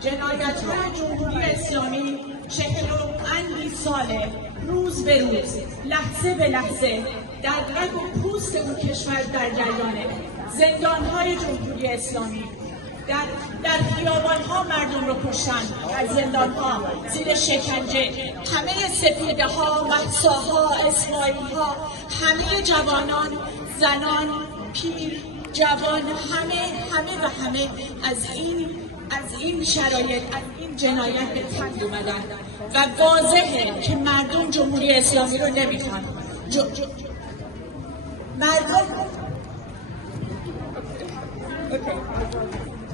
جنایت‌های جمهوری اسلامی 45 ساله روز به روز، لحظه به لحظه در رگ و پوست اون کشور در جریانه. زندان‌های جمهوری اسلامی در خیابان‌ها مردم رو کشتن، در زندان‌ها زیر شکنجه، همه سپیده‌ها، مهساها، اسماعیل‌ها، همه جوانان، زنان، پیر، جوان، همه از این شرایط، از این جنایت به تنگ اومدن و واضحه که مردم جمهوری اسلامی رو نمیخوان.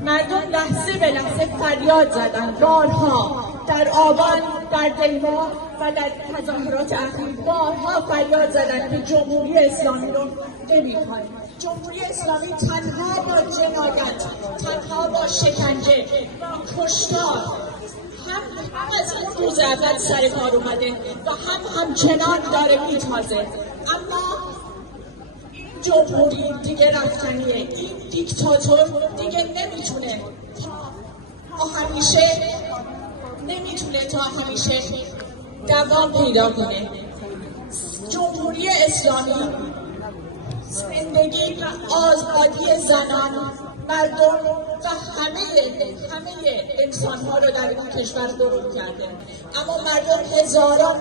مردم لحظه به لحظه فریاد زدن، بارها در آبان، در دیما و در تظاهرات اخیر بارها فریاد زدن که جمهوری اسلامی رو نمیخوان. جمهوری اسلامی تنها با جنایت، تنها با شکنجه، با کشتار هم از اون روز اول سر کار اومده و همچنان داره میتازه. اما این جمهوری دیگه رفتنیه. این دیکتاتور دیگه نمیتونه تا همیشه دوام پیدا کنه. جمهوری اسلامی زندگی و آزادی زنان، مردم و همه انسان‌ها رو در این کشور درود کرده، اما مردم هزاران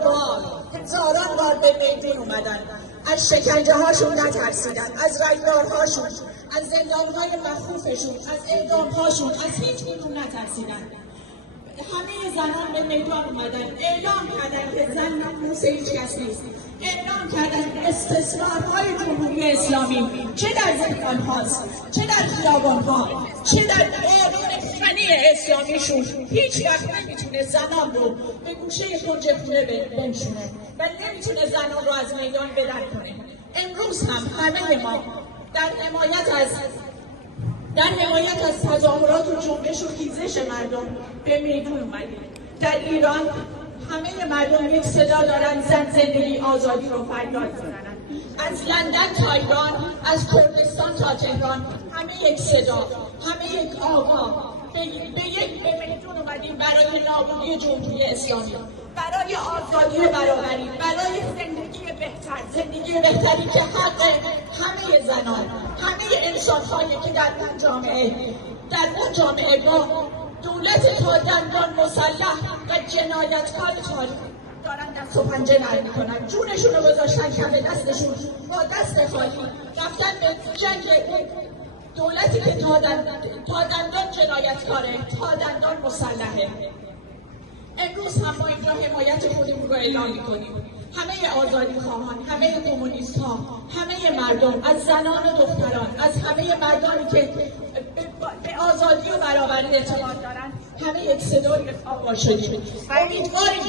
بار به میدون اومدن، از شکنجه هاشون نترسیدن، از رگبارهاشون، از زندان‌های مخوفشون، از اعدام‌هاشون، از هیچ کدوم نترسیدن. همه زنان به میدان اومدن، اعلام کردن که زن ناموس هیچ کس نیست. اعلام کردن استثمارهای جمهوری اسلامی چه در زندان هاست، چه در خیابان ها، چه در قانون فنی اسلامیشون هیچ وقت نمیتونه زنان رو به گوشه کنج خونه بنشونه و نمیتونه زنان رو از میدان بدر کنه. امروز هم همه ما در حمایت از تظاهرات و جنبش و خیزش مردم به میدون اومدیم. در ایران همه مردم یک صدا دارن، زن، زندگی، آزادی رو فریاد میزنن. از لندن تا ایران، از کردستان تا تهران، همه یک صدا، همه یک آوا به میدون اومدیم برای نابودی جمهوری اسلامی، برای آزادی و برابری، برای زندگی بهتری که حق همه زنان، همه انسان‌هایی که در اون جامعه با دولت تا دندان مسلح و جنایتکار تاریخی دارن دست و پنجه نرم میکنن، جونشون رو گذاشتن کف دستشون، با دست خالی رفتن به جنگ دولتی که تا دندان جنایتکاره، تا دندان مسلحه. امروز هم ما اینجا حمایت خودمون رو اعلام میکنیم. همه آزادی خواهان، همه کمونیست ها، همه مردم، از زنان و دختران، از همه مردانی که به آزادی و برابری اعتقاد دارن، همه یک صدای آوا شدیم. امیدواریم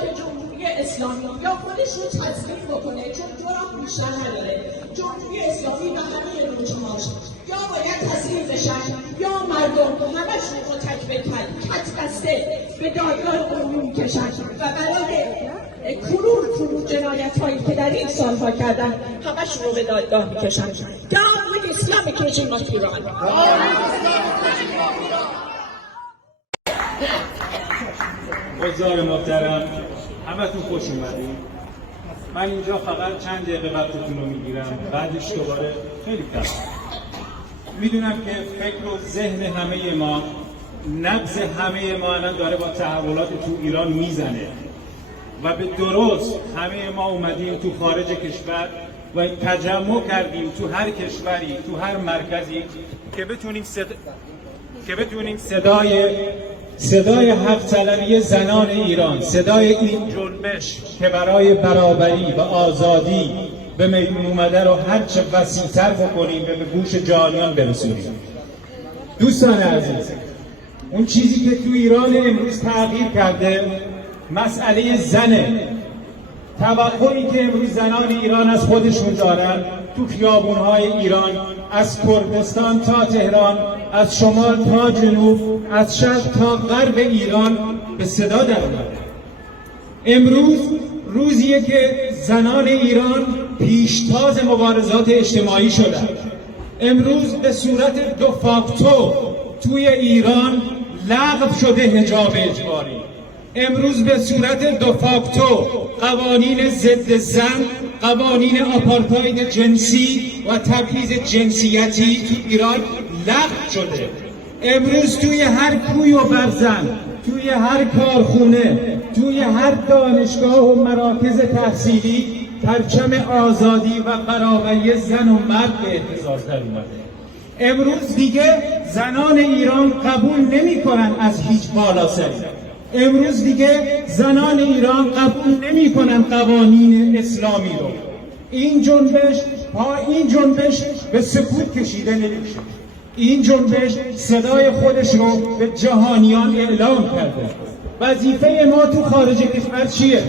که جمهوری اسلامی یا خودش رو تسلیم بکنه، چون جرأت بیشتر نداره. جمهوری اسلامی و همه روجهاش یا باید تسلیم بشن یا مردم همشون رو تک به تک بسته به دادگاه عمومی میکشن و برای کرور جنایت هایی که در این سالها کردن همشون رو به دادگاه میکشن. Down with Islamic regime of Iran. حضار محترم، همتون خوش اومدید. من اینجا فقط چند دقیقه وقتتون رو میگیرم، بعدش دوباره خیلی کم. میدونم که فکر و ذهن همه ما، نبض همه ما الان داره با تحولات تو ایران میزنه و به درست همه ما اومدیم تو خارج کشور و تجمع کردیم تو هر کشوری، تو هر مرکزی که بتونیم صدای حق طلبی زنان ایران، صدای این جنبش که برای برابری و آزادی به میدون اومده رو هرچه وسیع‌تر بکنیم و به گوش جهانیان برسونیم. دوستان عزیز، اون چیزی که تو ایران امروز تغییر کرده مسئله زنه. توقعی که امروز زنان ایران از خودشون دارن تو خیابون‌های ایران، از کردستان تا تهران، از شمال تا جنوب، از شرق تا غرب ایران به صدا در اومده. امروز روزیه که زنان ایران پیشتاز مبارزات اجتماعی شدند. امروز به صورت دو فاکتور توی ایران لغو شده حجاب اجباری. امروز به صورت دو فاکتو قوانین ضد زن، قوانین آپارتاید جنسی و تبعیض جنسیتی تو ایران لغو شده. امروز توی هر کوی و برزن، توی هر کارخونه، توی هر دانشگاه و مراکز تحصیلی پرچم آزادی و برابری زن و مرد به اهتزاز در اومده. امروز دیگه زنان ایران قبول نمی‌کنن از هیچ بالاسری. امروز دیگه زنان ایران قبول نمی‌کنن قوانین اسلامی رو. این جنبش به سکوت کشیده نمیشه. این جنبش صدای خودش رو به جهانیان اعلام کرده. وظیفه ما تو خارج کشور چیه؟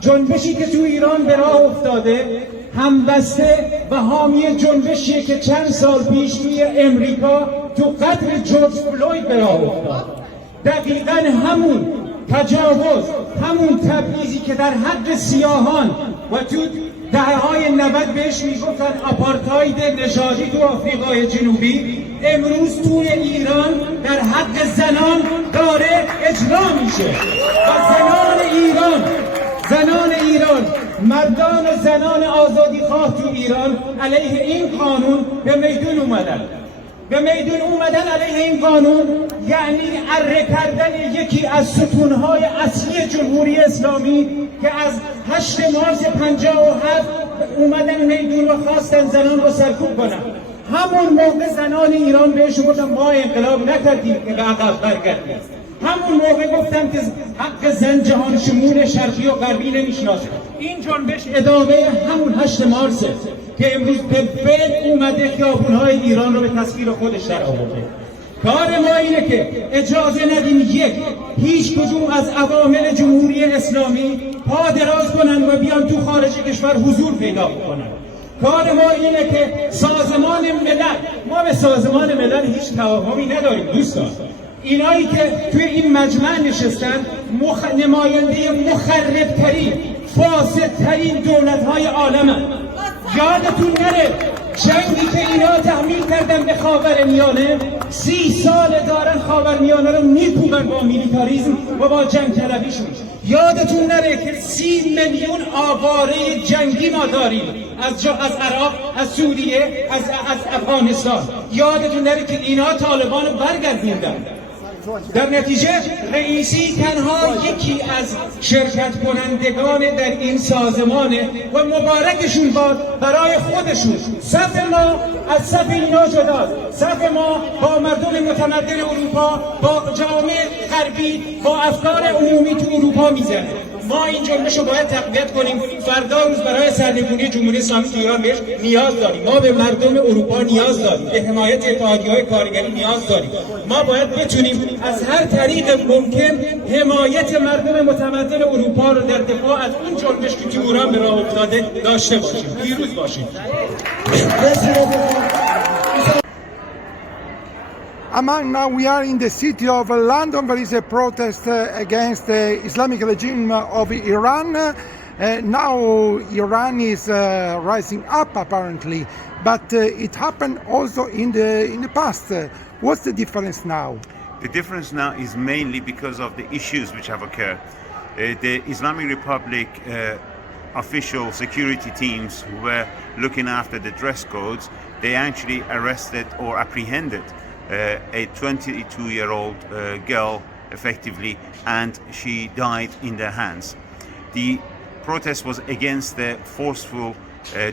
جنبشی که تو ایران به راه افتاده همبسته و حامی جنبشیه که چند سال پیش توی امریکا تو قتل جورج فلوید به راه افتاد. دقیقاً همون تجاوز، همون تبعیضی که در حق سیاهان و تو دهه‌های 90 بهش میگفتن آپارتاید نژادی تو آفریقای جنوبی، امروز توی ایران در حق زنان داره اجرا میشه. و زنان ایران، مردان و زنان آزادی خواه تو ایران علیه این قانون به میدون اومدن. علیه این قانون یعنی اره کردن یکی از ستونهای اصلی جمهوری اسلامی که از 8 مارس 57 اومدن میدون و خواستن زنان رو سرکوب کنن. همون موقع زنان ایران بهشون گفتن ما انقلاب نکردیم که به عقب برگردیم. همون موقع گفتن که حق زن جهان شمول شرقی و غربی نمیشناسه. این جنبش ادامه همون 8 مارسه که امروز به فعل اومده خیابون‌های ایران رو به تصویر خودش در آورده. کار ما اینه که اجازه ندیم هیچ کدوم از عوامل جمهوری اسلامی پا دراز کنن و بیان تو خارج کشور حضور پیدا کنن. کار ما اینه که سازمان ملل، ما به سازمان ملل هیچ توهمی نداریم دوستان. اینایی که توی این مجمع نشستن نماینده مخربترین، فاسدترین دولت‌های عالمن. یادتون نره جنگی که اینا تحمیل کردن به خاورمیانه 30 سال دارن خاورمیانه رو میکوبن با میلیتاریسم و با جنگ طلبیشون. یادتون نره که 30 میلیون آواره جنگی ما داریم از عراق، از سوریه، از افغانستان. یادتون نره که اینا طالبان رو برگردوندن. در نتیجه رئیسی تنها یکی از شرکت کنندگان در این سازمانه و مبارکشون باد برای خودشون. صف ما از صف اینا جداست. صف ما با مردم متمدن اروپا، با جامعه غربی، با افکار عمومی تو اروپا میزنه. ما این جنبش رو باید تقویت کنیم. فردا روز برای سرنگونی جمهوری اسلامی تو ایران بهش نیاز داریم. ما به مردم اروپا نیاز داریم. به حمایت اتحادیه‌های کارگری نیاز داریم. ما باید بتونیم از هر طریق ممکن حمایت مردم متمدن اروپا رو در دفاع از اون جنبش که تو ایران به راه افتاده داشته باشیم. پیروز باشیم. Aman, now we are in the city of London. There is a protest against the Islamic regime of Iran. Now Iran is rising up apparently, but it happened also in the past. What's the difference now? The difference now is mainly because of the issues which have occurred. The Islamic Republic official security teams who were looking after the dress codes, they actually arrested or apprehended a 22-year-old girl effectively, and she died in their hands. The protest was against the forceful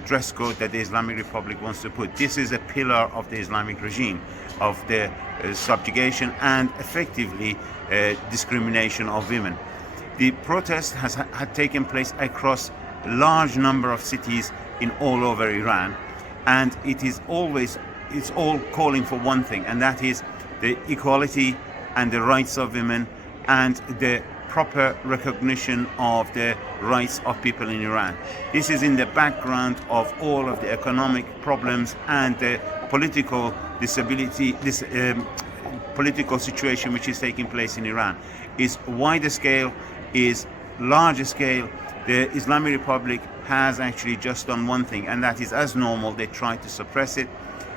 dress code that the Islamic Republic wants to put. This is a pillar of the Islamic regime, of the subjugation and effectively discrimination of women. The protest had taken place across a large number of cities in all over Iran, and it's all calling for one thing, and that is the equality and the rights of women and the proper recognition of the rights of people in Iran. This is in the background of all of the economic problems and the political disability, political situation which is taking place in Iran. Is wider scale, is larger scale. The Islamic Republic has actually just done one thing, and that is, as normal, they try to suppress it.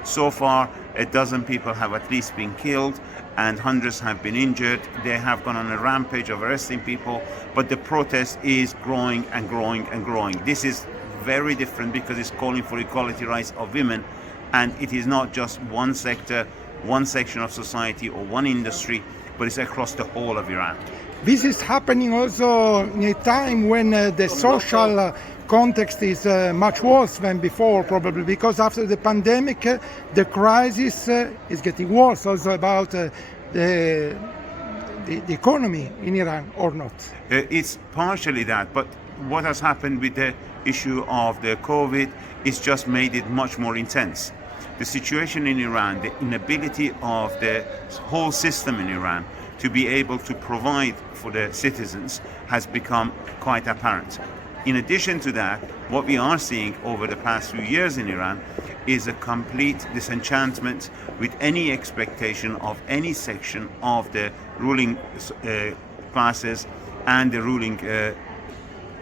So far, a dozen people have at least been killed and hundreds have been injured. They have gone on a rampage of arresting people, but the protest is growing and growing and growing. This is very different because it's calling for equality rights of women, and it is not just one sector, one section of society or one industry, but it's across the whole of Iran. This is happening also in a time when the social context is much worse than before, probably because after the pandemic, the crisis is getting worse also about the economy in Iran, or not? It's partially that, but what has happened with the issue of the COVID is just made it much more intense. The situation in Iran, the inability of the whole system in Iran to be able to provide for the citizens has become quite apparent. In addition to that, what we are seeing over the past few years in Iran is a complete disenchantment with any expectation of any section of the ruling classes and the ruling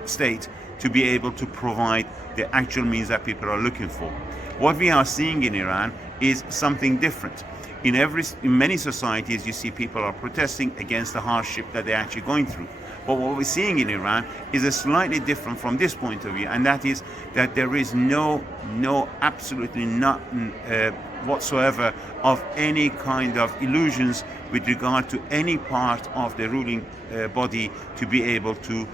state to be able to provide the actual means that people are looking for. What we are seeing in Iran is something different. In many societies, you see people are protesting against the hardship that they're actually going through. But what we're seeing in Iran is a slightly different from this point of view, and that is that there is absolutely nothing whatsoever of any kind of illusions with regard to any part of the ruling body to be able to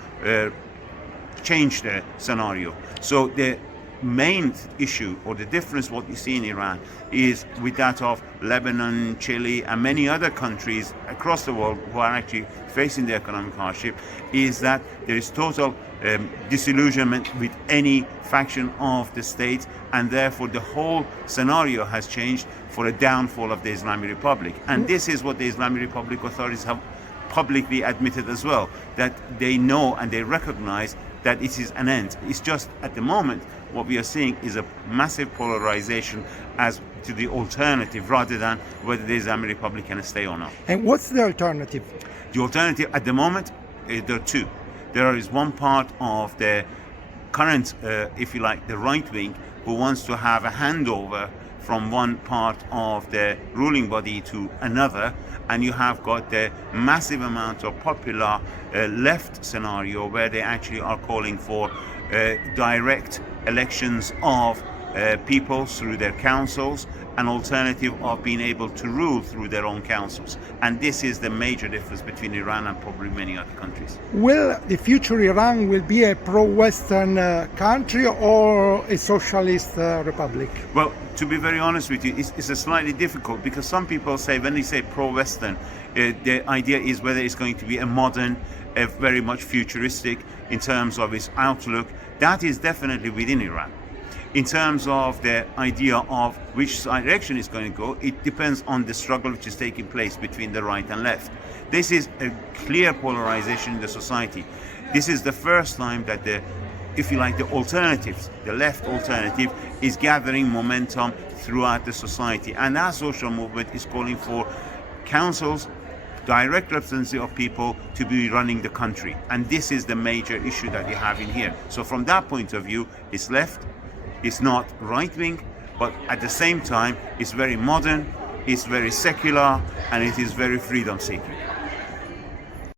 change the scenario. So the main issue or the difference what you see in Iran is with that of Lebanon, Chile and many other countries across the world who are actually facing the economic hardship, is that there is total disillusionment with any faction of the state, and therefore the whole scenario has changed for a downfall of the Islamic Republic. And this is what the Islamic Republic authorities have publicly admitted as well, that they know and they recognize that it is an end. It's just at the moment what we are seeing is a massive polarization as to the alternative rather than whether the Islamic Republic can stay or not. And what's the alternative? The alternative at the moment, there are two. There is one part of the current, if you like, the right wing, who wants to have a handover from one part of the ruling body to another, and you have got the massive amount of popular left scenario where they actually are calling for direct elections of people through their councils, an alternative of being able to rule through their own councils. And this is the major difference between Iran and probably many other countries. Will the future Iran will be a pro-Western country or a socialist republic? Well, to be very honest with you, it's a slightly difficult, because some people say, when they say pro-Western, the idea is whether it's going to be a modern, very much futuristic in terms of its outlook. That is definitely within Iran. In terms of the idea of which direction it's going to go, it depends on the struggle which is taking place between the right and left. This is a clear polarization in the society. This is the first time that the alternatives, the left alternative, is gathering momentum throughout the society. And that social movement is calling for councils, direct representative of people to be running the country. And this is the major issue that you have in here. So from that point of view, it's left, it's not right-wing, but at the same time, it's very modern, it's very secular, and it is very freedom-seeking.